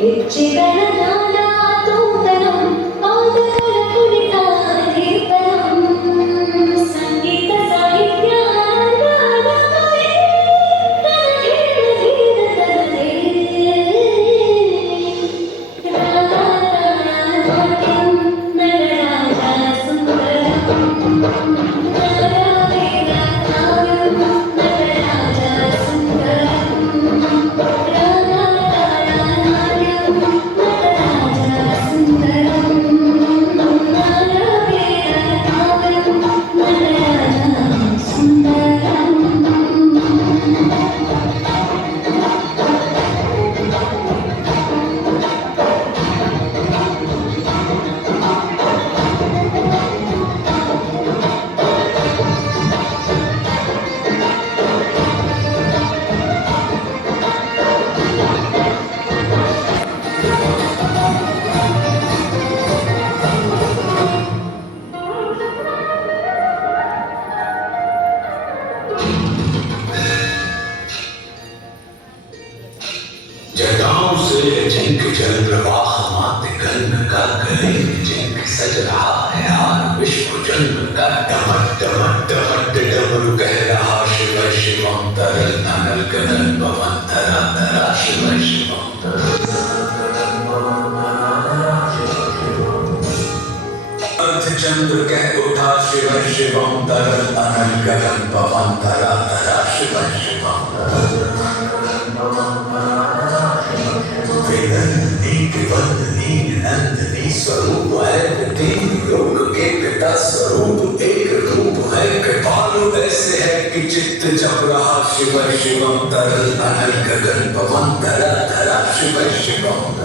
ಹೆಚ್ಚಿಗಳ ನಾನಾತೂತನಂ ಪಾದಗಳ ಕುಣಿತ ಕೀರ್ತನಂ ಸಂಗೀತ ಸಾಹಿತ್ಯ ರಾಗಮಯ ತನಗೆ ಧೀರತನದೇ ರಾಗನಾಟ್ಯಂ ನಗರಾಜ ಸುಂದರಂ ನಾರಾವೇದ ಕಾವ್ಯಂ ನಗರಾಜ ಸುಂದರಂ ರಾಗನಾಟ್ಯಂ ನಗರಾಜ ಸುಂದರಂ ನಾರಾವೇದ ಕಾವ್ಯಂ ನಗರಾಜ ಸುಂದರಂ जटाओं से जिनके जल प्रवाह माते गंग का गले जिनके सज रहा है हार विश्व जन्म का डमट डमट डमट डमरू कह रहा शिव शिवम तरल ननल गगन पवन धरा धरा शिव शिवम अर्धचंद्र कह उठा शिव शिवम तरल ननल गगन पवन धरा धरा शिव शिवम वेदनी वंदनी नंदनी स्वरूप है तीन लोक के पिता स्वरूप एक रूप है कृपालु ऐसे है कि चित्त जप रहा शिव शिवम तरल अनल गगन पवन धरा धरा शिव शिवम